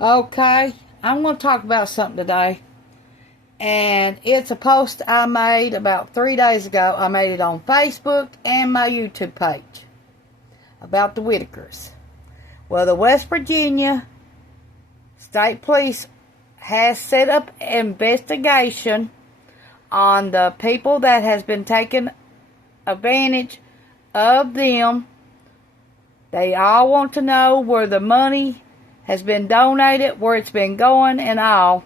Okay, I'm going to talk about something today. And it's a post I made about 3 days ago. I made it on Facebook and my YouTube page about the Whitakers. Well, the West Virginia State Police has set up an investigation on the people that has been taking advantage of them. They all want to know where the money has been donated, where it's been going and all.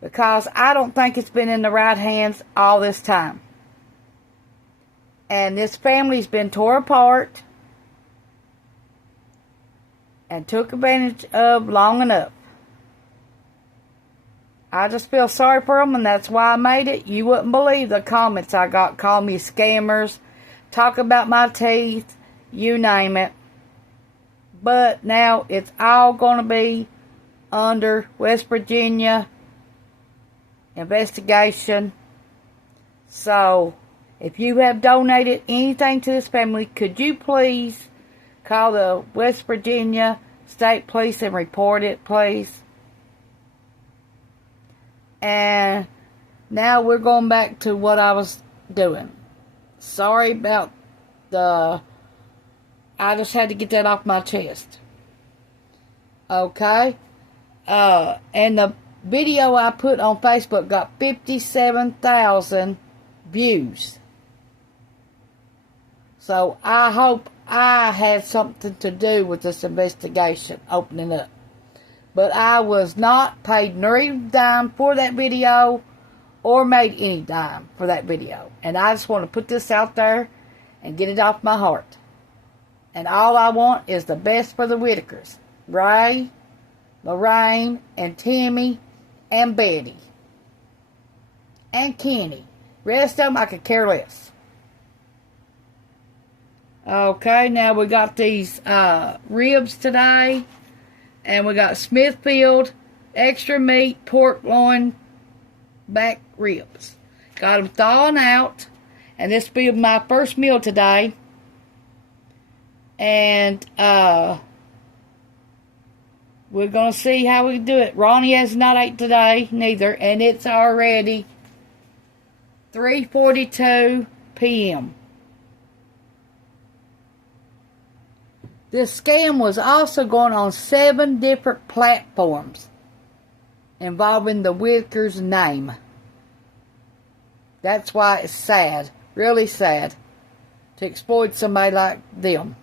Because I don't think it's been in the right hands all this time. And this family's been tore apart and took advantage of long enough. I just feel sorry for them, and that's why I made it. You wouldn't believe the comments I got. Call me scammers, talk about my teeth, you name it. But now it's all going to be under West Virginia investigation. So, if you have donated anything to this family, could you please call the West Virginia State Police and report it, please? And now we're going back to what I was doing. Sorry about I just had to get that off my chest. Okay? And the video I put on Facebook got 57,000 views. So I hope I had something to do with this investigation opening up. But I was not paid no dime for that video or made any dime for that video. And I just want to put this out there and get it off my heart. And all I want is the best for the Whitakers. Ray, Lorraine, and Timmy, and Betty. And Kenny. Rest of them I could care less. Okay, now we got these ribs today. And we got Smithfield extra meat pork loin back ribs. Got them thawing out. And this will be my first meal today. And we're going to see how we do it. Ronnie has not ate today, neither. And it's already 3:42 p.m. This scam was also going on 7 different platforms involving the Whitaker's name. That's why it's sad, really sad, to exploit somebody like them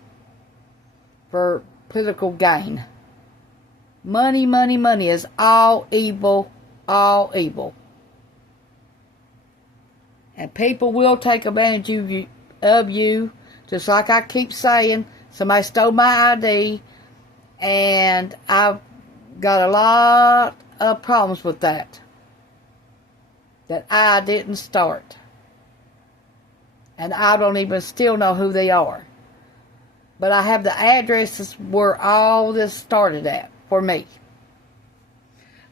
for political gain. Money, money, money is all evil, all evil. And people will take advantage of you, just like I keep saying. Somebody stole my ID, and I've got a lot of problems with that I didn't start. And I don't even still know who they are. But I have the addresses where all this started at for me.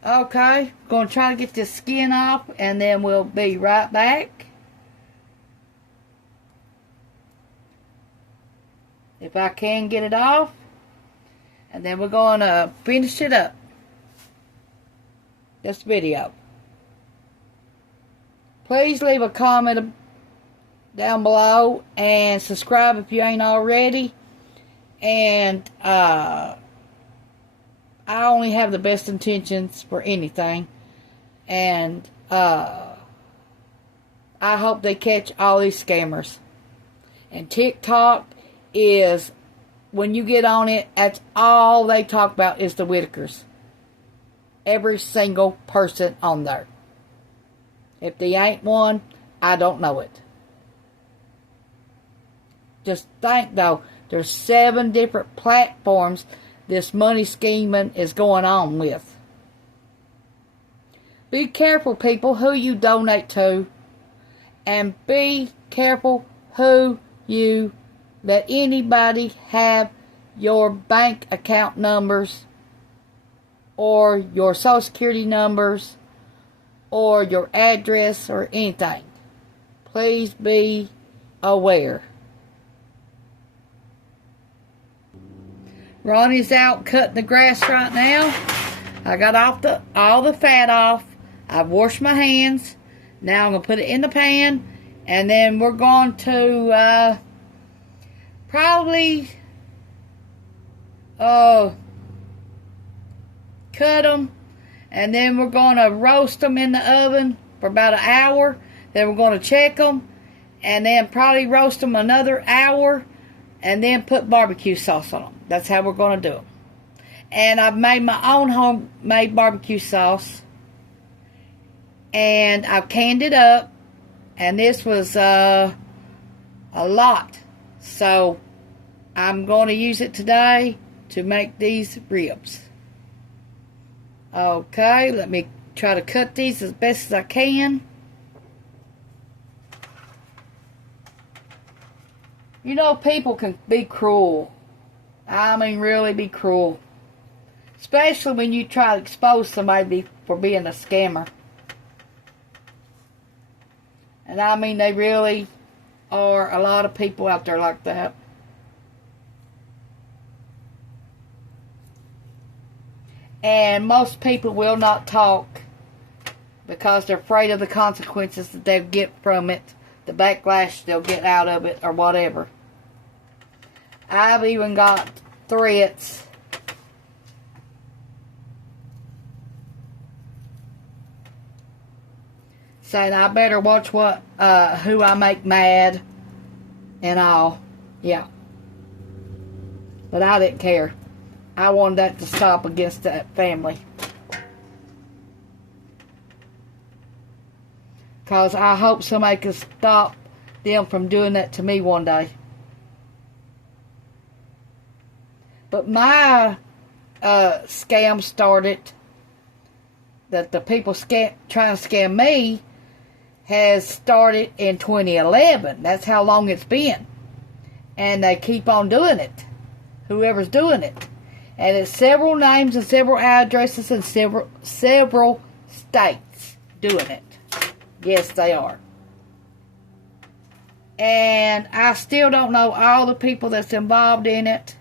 Okay, going to try to get this skin off, and then we'll be right back. If I can get it off. And then we're going to finish it up. This video. Please leave a comment down below. And subscribe if you ain't already. And I only have the best intentions for anything. And I hope they catch all these scammers. And TikTok is, when you get on it, that's all they talk about is the Whitakers. Every single person on there. If they ain't one, I don't know it. Just think though, there's 7 different platforms this money scheming is going on with. Be careful, people, who you donate to. And be careful who you let anybody have your bank account numbers or your social security numbers or your address or anything. Please be aware. Ronnie's out cutting the grass right now. I got all the fat off. I've washed my hands. Now I'm going to put it in the pan. And then we're going to probably cut them. And then we're going to roast them in the oven for about an hour. Then we're going to check them. And then probably roast them another hour. And then put barbecue sauce on them. That's how we're going to do them. And I've made my own homemade barbecue sauce. And I've canned it up. And this was a lot. So I'm going to use it today to make these ribs. Okay, let me try to cut these as best as I can. You know, people can be cruel. I mean, really be cruel. Especially when you try to expose somebody for being a scammer. And I mean, they really are a lot of people out there like that. And most people will not talk because they're afraid of the consequences that they'll get from it, the backlash they'll get out of it, or whatever. I've even got threats saying I better watch who I make mad and all. Yeah. But I didn't care. I wanted that to stop against that family. Because I hope somebody can stop them from doing that to me one day. But my scam started, that the people trying to scam me, has started in 2011. That's how long it's been. And they keep on doing it. Whoever's doing it. And it's several names and several addresses and several states doing it. Yes, they are. And I still don't know all the people that's involved in it.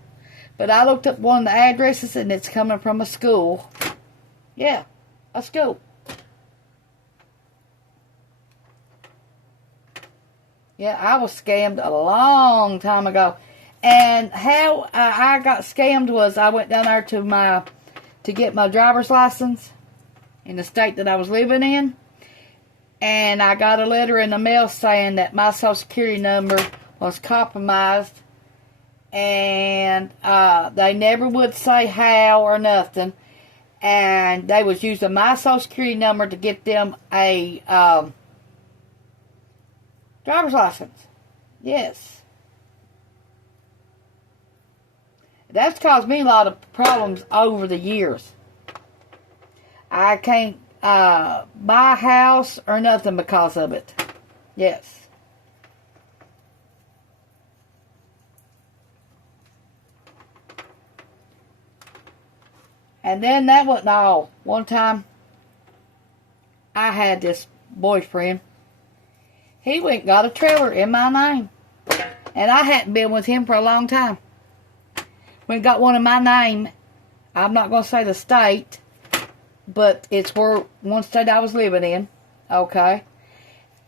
But I looked up one of the addresses and it's coming from a school. Yeah, a school. Yeah, I was scammed a long time ago. And how I got scammed was I went down there to get my driver's license in the state that I was living in. And I got a letter in the mail saying that my Social Security number was compromised. And they never would say how or nothing. And they was using my Social Security number to get them a driver's license. Yes. That's caused me a lot of problems over the years. I can't buy a house or nothing because of it. Yes. And then that wasn't all. One time, I had this boyfriend. He went and got a trailer in my name. And I hadn't been with him for a long time. When got one in my name, I'm not going to say the state, but it's where one state I was living in. Okay.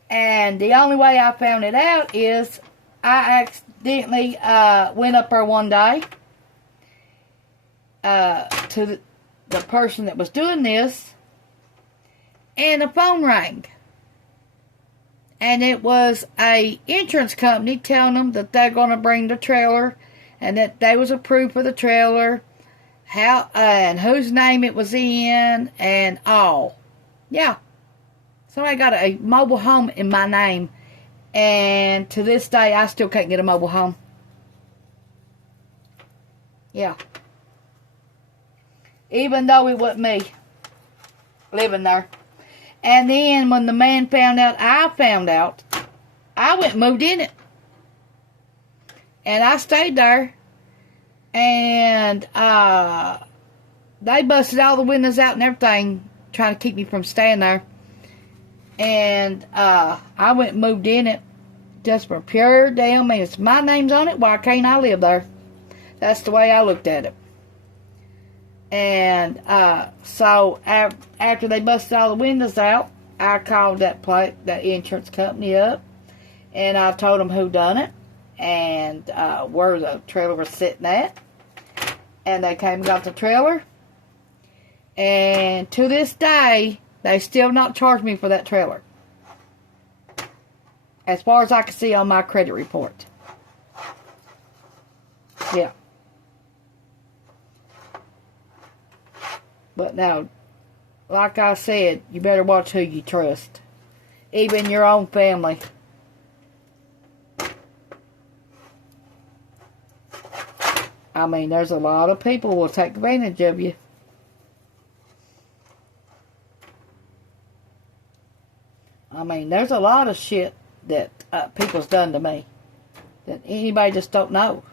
And the only way I found it out is I accidentally went up there one day to the person that was doing this, and the phone rang. And it was a insurance company telling them that they're going to bring the trailer and that they was approved for the trailer, how and whose name it was in, and all. Yeah. So I got a mobile home in my name, and to this day I still can't get a mobile home. Yeah. Even though it wasn't me living there. And then when the man found out, I went and moved in it. And I stayed there. And they busted all the windows out and everything, trying to keep me from staying there. And I went and moved in it just for pure damn. It's my name's on it. Why can't I live there? That's the way I looked at it. And so after they busted all the windows out, I called that insurance company up, and I told them who done it and where the trailer was sitting at. And they came and got the trailer. And to this day, they still not charged me for that trailer, as far as I can see on my credit report. Yeah. But now, like I said, you better watch who you trust. Even your own family. I mean, there's a lot of people who will take advantage of you. I mean, there's a lot of shit that people's done to me that anybody just don't know.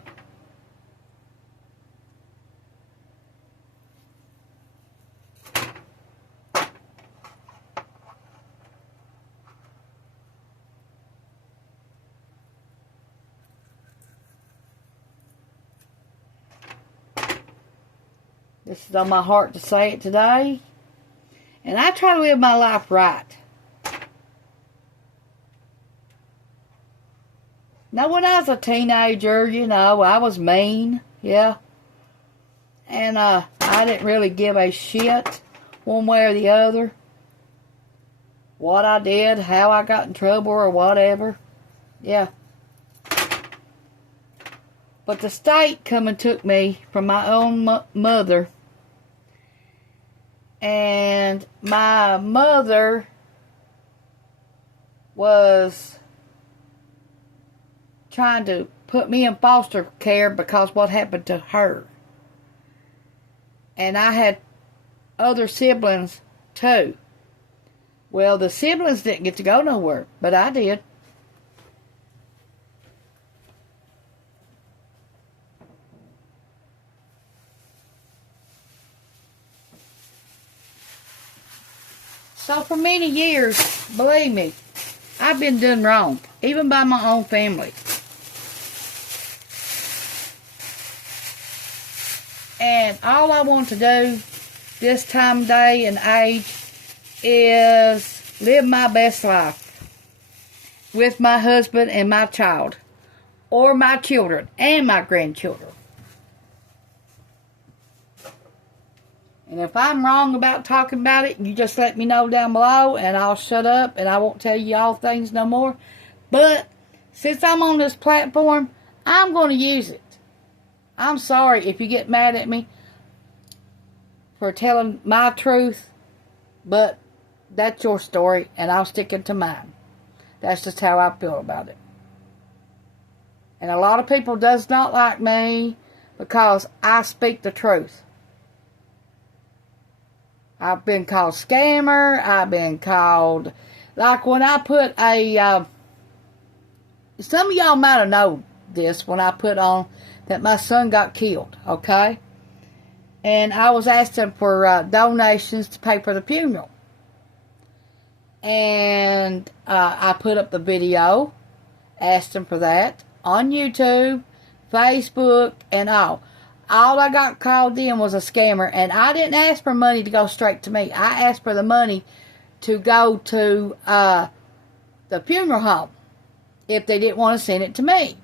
This is on my heart to say it today. And I try to live my life right. Now, when I was a teenager, you know, I was mean. Yeah. And I didn't really give a shit one way or the other. What I did, how I got in trouble or whatever. Yeah. But the state come and took me from my own mother. And my mother was trying to put me in foster care because what happened to her. And I had other siblings too. Well, the siblings didn't get to go nowhere, but I did. So for many years, believe me, I've been done wrong, even by my own family. And all I want to do this time of day and age is live my best life with my husband and my child, or my children and my grandchildren. And if I'm wrong about talking about it, you just let me know down below and I'll shut up and I won't tell you all things no more. But since I'm on this platform, I'm going to use it. I'm sorry if you get mad at me for telling my truth, but that's your story and I'll stick it to mine. That's just how I feel about it. And a lot of people does not like me because I speak the truth. I've been called scammer. I've been called, like when I put a, some of y'all might have known this when I put on that my son got killed, okay? And I was asking for donations to pay for the funeral. And I put up the video, asked him for that, on YouTube, Facebook, and all. All I got called in was a scammer, and I didn't ask for money to go straight to me. I asked for the money to go to the funeral home if they didn't want to send it to me,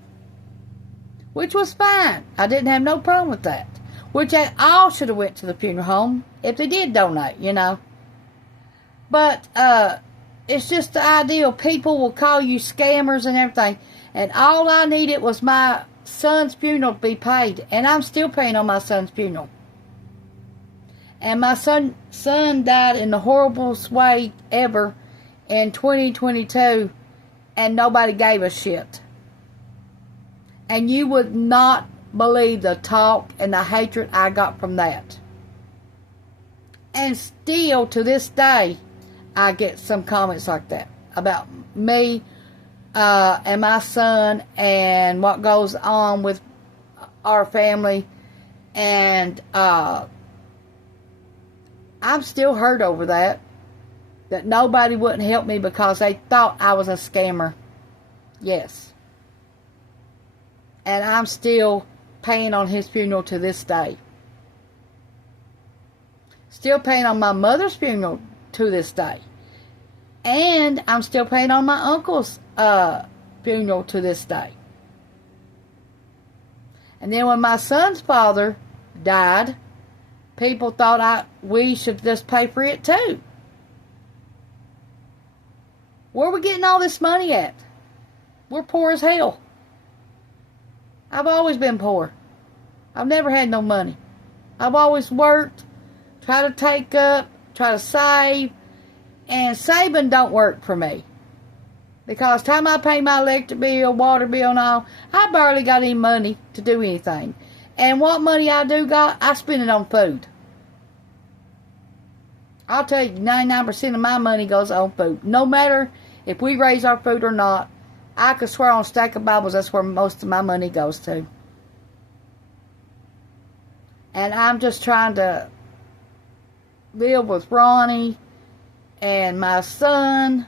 which was fine. I didn't have no problem with that, which they all should have went to the funeral home if they did donate, you know. But it's just the ideal. People will call you scammers and everything, and all I needed was my son's funeral to be paid, and I'm still paying on my son's funeral. And my son died in the horriblest way ever in 2022, and nobody gave a shit. And you would not believe the talk and the hatred I got from that. And still to this day, I get some comments like that about me and my son and what goes on with our family. And I'm still hurt over that nobody wouldn't help me because they thought I was a scammer. Yes. And I'm still paying on his funeral to this day. Still paying on my mother's funeral to this day. And I'm still paying on my uncle's funeral to this day. And then when my son's father died, people thought we should just pay for it too. Where are we getting all this money at? We're poor as hell. I've always been poor. I've never had no money. I've always worked, try to take up, try to save, and saving don't work for me. Because time I pay my electric bill, water bill, and all, I barely got any money to do anything. And what money I do got, I spend it on food. I'll tell you, 99% of my money goes on food. No matter if we raise our food or not, I could swear on a stack of Bibles that's where most of my money goes to. And I'm just trying to live with Ronnie and my son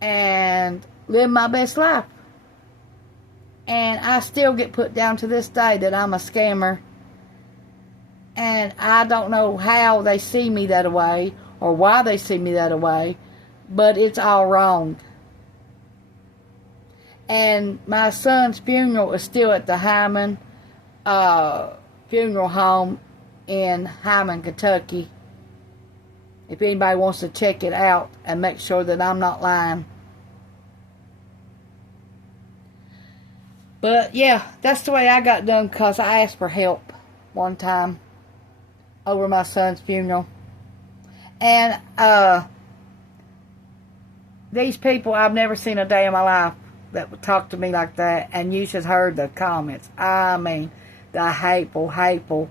and live my best life. And I still get put down to this day that I'm a scammer. And I don't know how they see me that way or why they see me that way, but it's all wrong. And my son's funeral is still at the Hyman funeral home in Hyman, Kentucky. If anybody wants to check it out and make sure that I'm not lying. But yeah, that's the way I got done because I asked for help one time over my son's funeral. And these people, I've never seen a day in my life that would talk to me like that. And you should have heard the comments. I mean, the hateful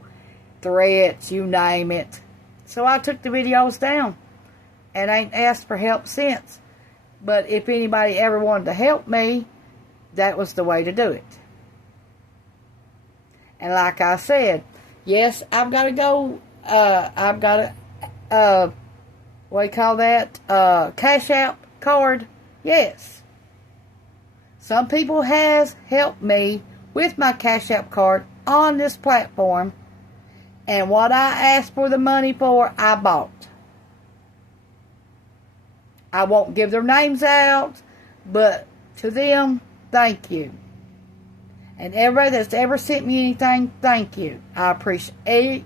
threats, you name it. So I took the videos down and ain't asked for help since. But if anybody ever wanted to help me, that was the way to do it. And like I said, yes, I've got to go, I've got a, what do you call that, Cash App card, yes. Some people has helped me with my Cash App card on this platform. And what I asked for the money for, I bought. I won't give their names out, but to them, thank you. And everybody that's ever sent me anything, thank you. I appreciate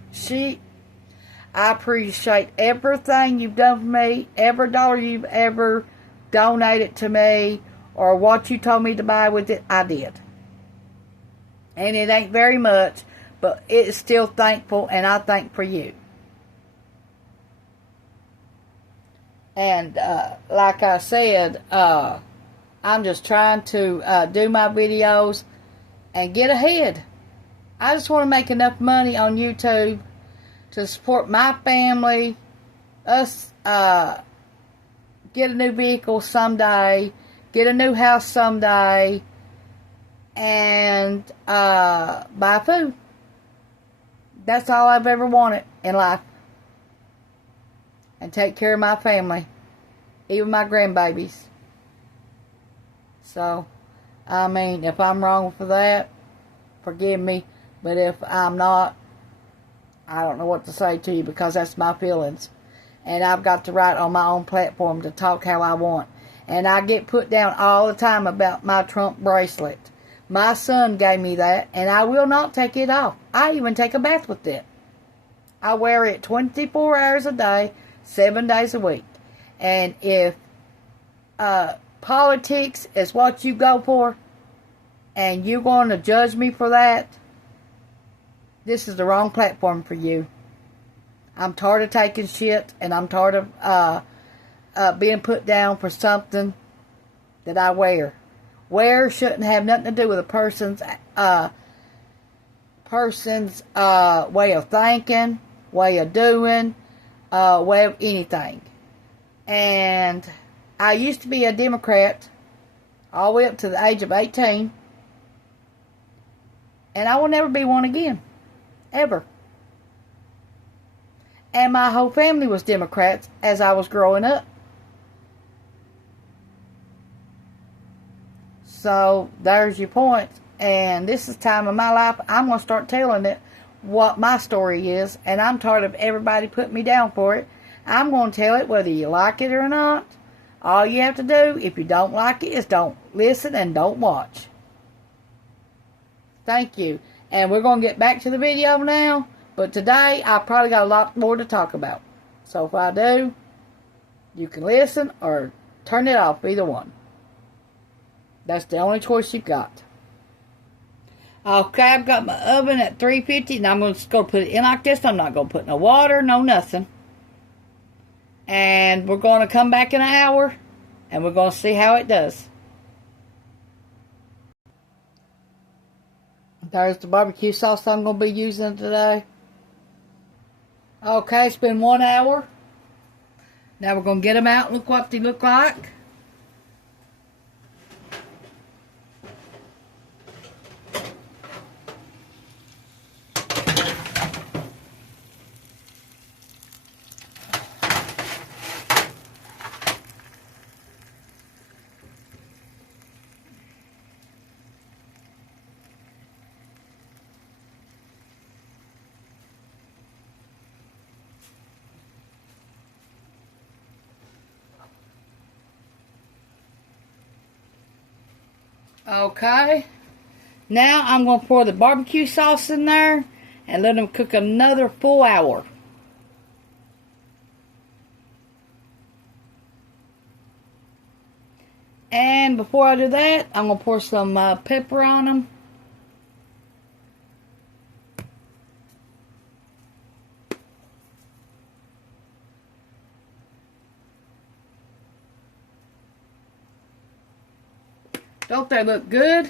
everything you've done for me, every dollar you've ever donated to me, or what you told me to buy with it, I did. And it ain't very much, but it's still thankful, and I thank for you. And like I said, I'm just trying to do my videos and get ahead. I just want to make enough money on YouTube to support my family, us get a new vehicle someday, get a new house someday, and buy food. That's all I've ever wanted in life. And take care of my family, even my grandbabies. So, I mean, if I'm wrong for that, forgive me. But if I'm not, I don't know what to say to you because that's my feelings. And I've got the right on my own platform to talk how I want. And I get put down all the time about my Trump bracelet. My son gave me that, and I will not take it off. I even take a bath with it. I wear it 24 hours a day, 7 days a week. And if politics is what you go for, and you're going to judge me for that, this is the wrong platform for you. I'm tired of taking shit, and I'm tired of being put down for something that I wear. Wear shouldn't have nothing to do with a person's way of thinking, way of doing, way of anything. And I used to be a Democrat all the way up to the age of 18. And I will never be one again. Ever. And my whole family was Democrats as I was growing up. So, there's your point. And this is time of my life, I'm going to start telling it what my story is, and I'm tired of everybody putting me down for it. I'm going to tell it whether you like it or not. All you have to do, if you don't like it, is don't listen and don't watch. Thank you. And we're going to get back to the video now. But today, I probably got a lot more to talk about. So if I do, you can listen or turn it off, either one. That's the only choice you've got. Okay, I've got my oven at 350, and I'm just going to put it in like this. I'm not going to put no water, no nothing. And we're going to come back in an hour, and we're going to see how it does. There's the barbecue sauce I'm going to be using today. Okay, it's been 1 hour. Now we're going to get them out and look what they look like. Okay, now I'm going to pour the barbecue sauce in there and let them cook another full hour. And before I do that, I'm going to pour some pepper on them. Don't they look good?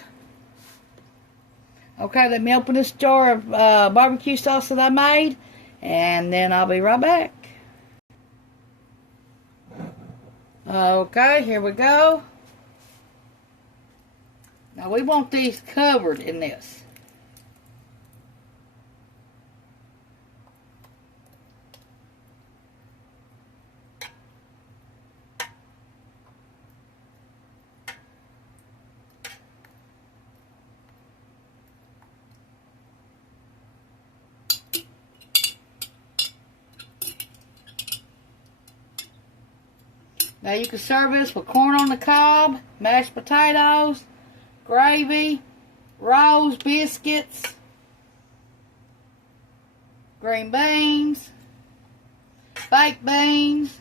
Okay, let me open this jar of barbecue sauce that I made, and then I'll be right back. Okay, here we go. Now we want these covered in this. Now you can serve this with corn on the cob, mashed potatoes, gravy, rolls, biscuits, green beans, baked beans,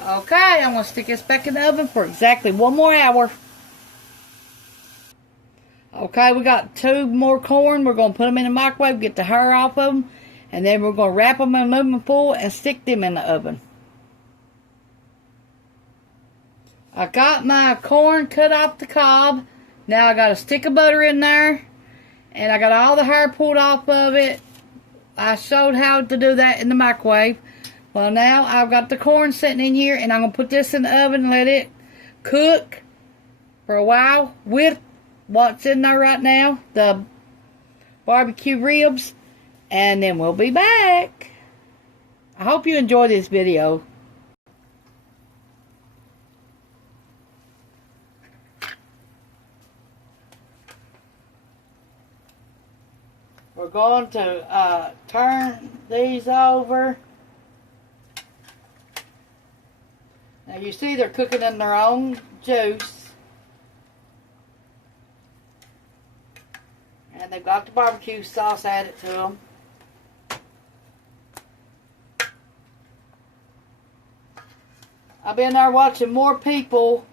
okay, I'm going to stick this back in the oven for exactly 1 more hour. Okay, we got 2 more corn. We're going to put them in the microwave, get the hair off of them, and then we're going to wrap them in aluminum foil and stick them in the oven. I got my corn cut off the cob. Now I got a stick of butter in there, and I got all the hair pulled off of it. I showed how to do that in the microwave. Well, now I've got the corn sitting in here, and I'm going to put this in the oven and let it cook for a while with what's in there right now, the barbecue ribs, and then we'll be back. I hope you enjoy this video. We're going to turn these over. Now you see they're cooking in their own juice. And they've got the barbecue sauce added to them. I've been there watching more people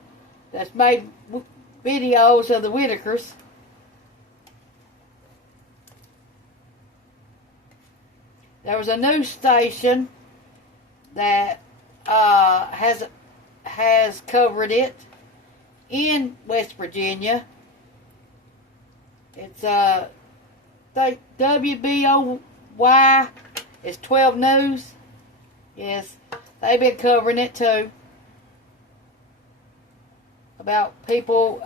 that's made videos of the Whitakers. There was a news station that has covered it in West Virginia. It's the WBOY is 12 News. Yes, they've been covering it too. About people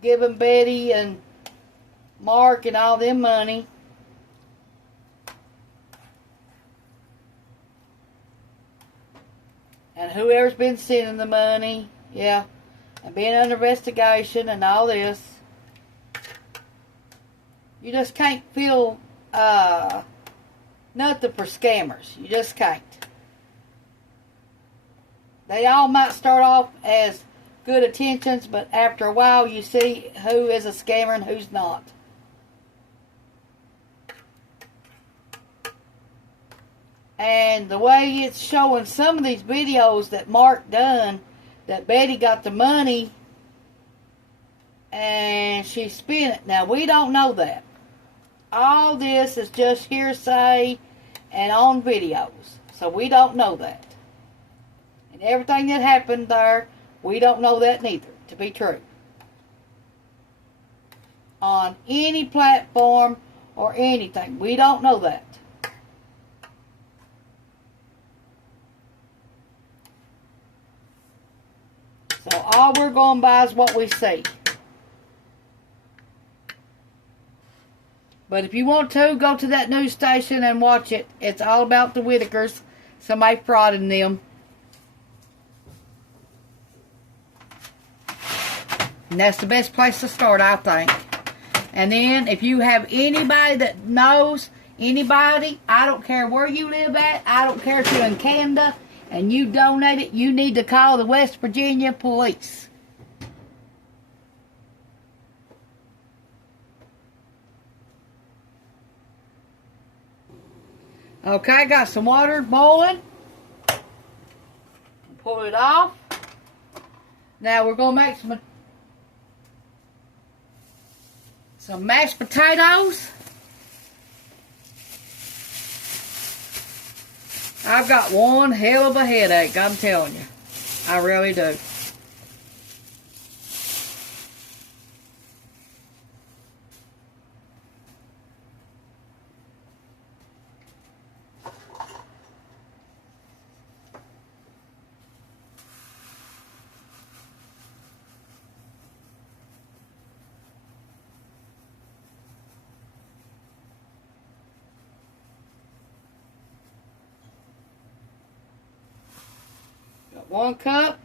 giving Betty and Mark and all them money. and whoever's been sending the money, yeah, and being under investigation and all this, you just can't feel nothing for scammers. You just can't. They all might start off as good intentions, but after a while you see who is a scammer and who's not. And the way it's showing some of these videos that Mark done, that Betty got the money and she spent it. Now, we don't know that. All this is just hearsay and on videos. So we don't know that. And everything that happened there, we don't know that neither, to be true. On any platform or anything, we don't know that. So all we're going by is what we see. But if you want to, go to that news station and watch it. It's all about the Whitakers. Somebody frauding them. And that's the best place to start, I think. And then if you have anybody that knows anybody, I don't care where you live at, I don't care if you're in Canada, and you donate it, you need to call the West Virginia police. Okay, got some water boiling. Pull it off. Now we're going to make some mashed potatoes. I've got one hell of a headache, I'm telling you. I really do. Got 1 cup.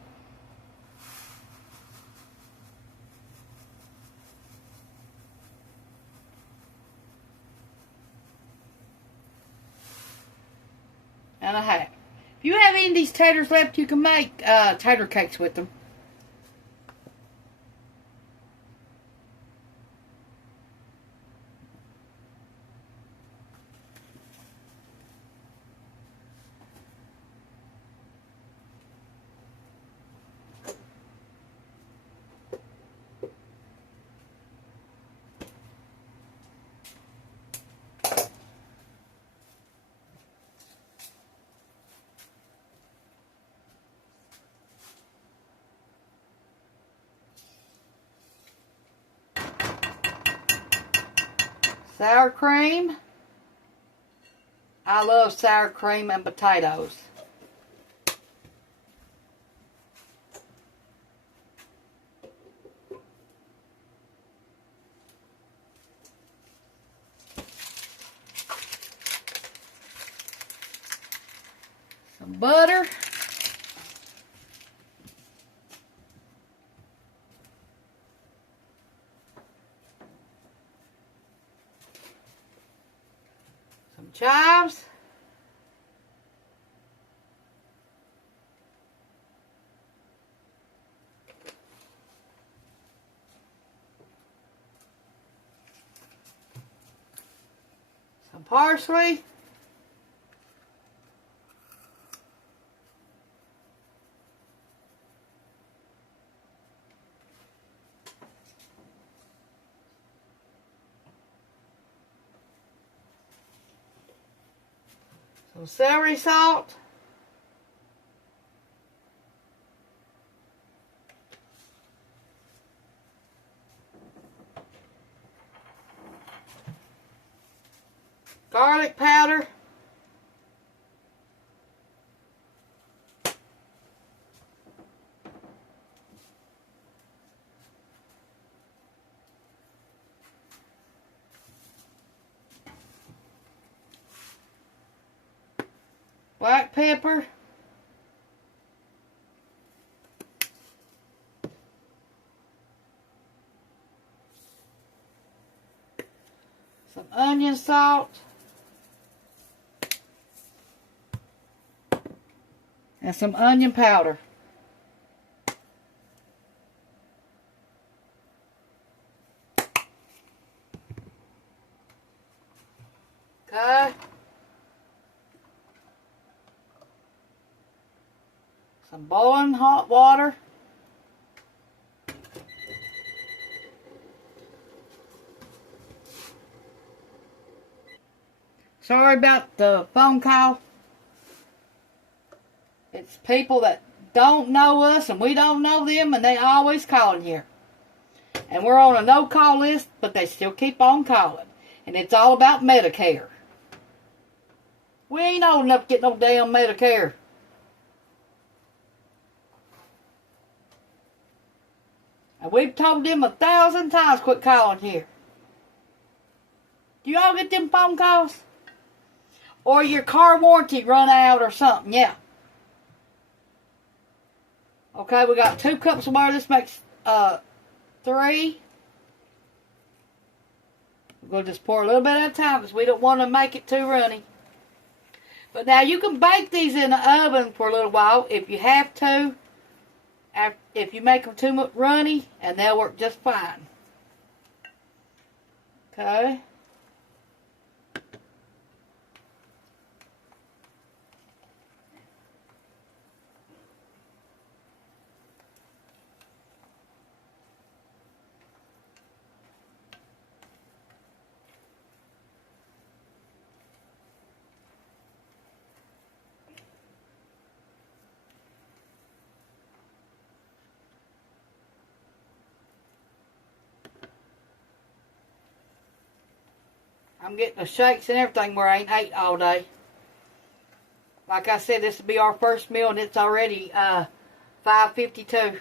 And a half. If you have any of these taters left, you can make tater cakes with them. Sour cream. I love sour cream and potatoes. Some butter. Chives. Some parsley. Some celery salt. Garlic powder. Black pepper. onion salt. And some onion powder. Okay. Some boiling hot water. Sorry about the phone call. It's people that don't know us and we don't know them, and they always calling here. And we're on a no-call list, but they still keep on calling. And it's all about Medicare. We ain't old enough to get no damn Medicare. And we've told them 1,000 times quit calling here. Do y'all get them phone calls? Or your car warranty run out or something, yeah. Okay, we got 2 cups of water. This makes 3. We're going to just pour a little bit at a time because we don't want to make it too runny. But now you can bake these in the oven for a little while if you have to. If you make them too much runny, and they'll work just fine. Okay. I'm getting the shakes and everything where I ain't ate all day. Like I said, this will be our first meal, and it's already 5:52.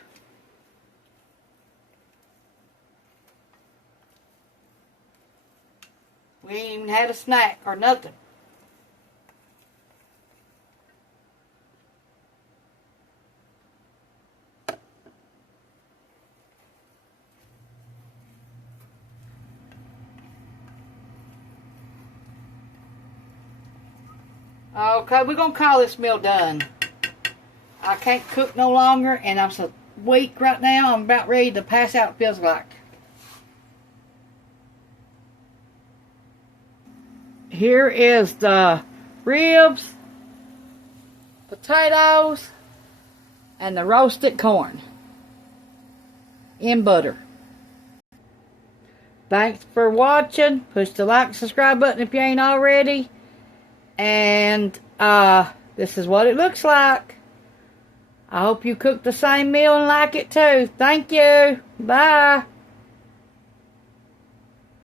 We ain't even had a snack or nothing. Okay, we're going to call this meal done. I can't cook no longer, and I'm so weak right now. I'm about ready to pass out, it feels like. Here is the ribs, potatoes, and the roasted corn in butter. Thanks for watching. Push the like and subscribe button if you ain't already. And this is what it looks like. I hope you cook the same meal and like it too. Thank you. Bye.